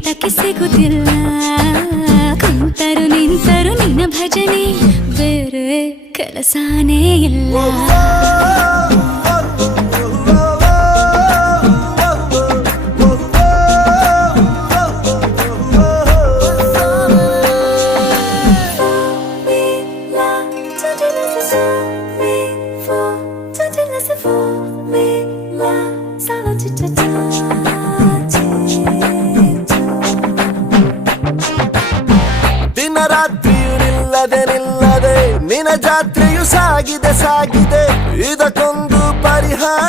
ಹಿಡಿತಕ್ಕೆ ಸಿಗುತ್ತಿಲ್ಲ ಕುಂತರು ನಿಂತರು ನಿನ್ನ ಭಜನೆ ಬೇರೆ ಕೆಲಸನೇ ಇಲ್ಲ ದಿನ ರಾತ್ರಿಯು ನಿಲ್ಲದೆ ನಿನ್ನ ಜಾತ್ರೆಯು ಸಾಗಿದೆ ಇದಕ್ಕೊಂದು ಪರಿಹಾರ